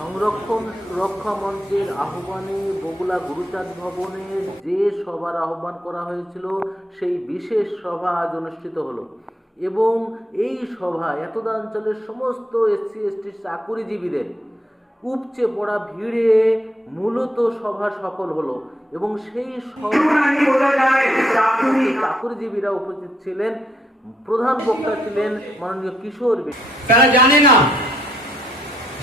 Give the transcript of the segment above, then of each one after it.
সংরক্ষণ সুরক্ষা মঞ্চের আহ্বানে বগুলা গুরুচাঁদ ভবনে যে সভার আহ্বান করা হয়েছিল, সেই বিশেষ সভা আজ অনুষ্ঠিত হলো। এবং এই সভা এতদা অঞ্চলের সমস্ত এসসি, এসটি চাকুরিজীবীদের উপচে পড়া ভিড়ে মূলত সভা সফল হলো। এবং সেই চাকুরিজীবীরা উপস্থিত ছিলেন। প্রধান বক্তা ছিলেন মাননীয় কিশোর তারা জানে না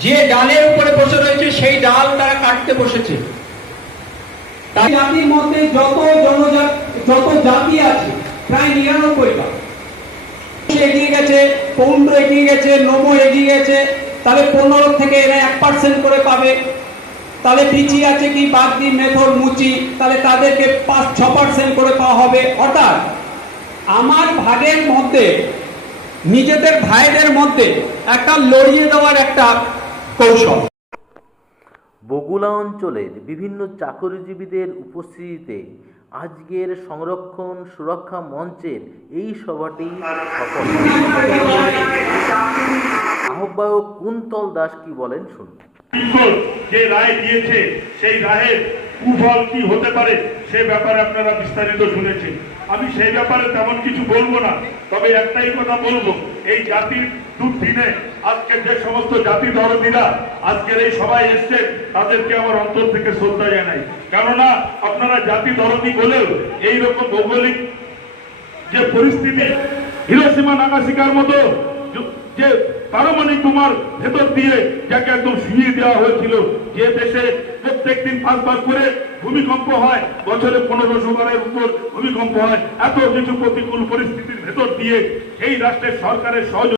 যে ডালের উপরে বসে রয়েছে, সেই ডাল তারা কাটতে বসেছে। জাতির মধ্যে যত জনজাতি, যত জাতি আছে, প্রায় নিরানব্বইটা এগিয়ে গেছে এগিয়ে গেছে এগিয়ে গেছে, তাহলে পনেরো থেকে এরা এক পার্সেন্ট করে পাবে। তাহলে পিছিয়ে আছে কি, বাদ দি মেথর মুচি, তাহলে তাদেরকে পাঁচ, ছ পার্সেন্ট করে পাওয়া হবে। অর্থাৎ, আমার ভাগের মধ্যে, নিজেদের ভাইদের মধ্যে একটা লড়িয়ে দেওয়ার একটা কৌশল। বগুলা অঞ্চলের বিভিন্ন চাকরিজীবীদের উপস্থিতিতে আজকের সংরক্ষণ সুরক্ষা মঞ্চের এই সভাটি সফল। আহ্বায়ক কুন্তল দাস কি বলেন শুনুন। যে রায় দিয়েছে সেই রায়ের কুফল কি হতে পারে, সে ব্যাপারে আপনারা বিস্তারিত শুনেছেন। আমি সেই ব্যাপারে তেমন কিছু বলব না, তবে একটাই কথা বলব, এই জাতির দুর্দিনে আজকে যে সমস্ত জাতি দরদিরা আজকের এই সবাই এসছেন, তাদেরকে আমার অন্তর থেকে শ্রদ্ধা জানাই। কেননা আপনারা জাতি দরদি বলেও এইরকম ভৌগোলিক যে পরিস্থিতি হিরোসীমা নাগাসিকার মতো যে- যে মানে তোমার ভেতর দিয়ে যাকে একদম শুয়ে দেওয়া হয়েছিল, যে দেশে প্রত্যেক দিন পাঁচবার করে ভূমিকম্প হয়, বছরে পনেরোশো বারের উপর ভূমিকম্প হয়, এত কিছু প্রতিকূল পরিস্থিতির ভেতর দিয়ে এই রাষ্ট্রের সরকারের সহযোগিতা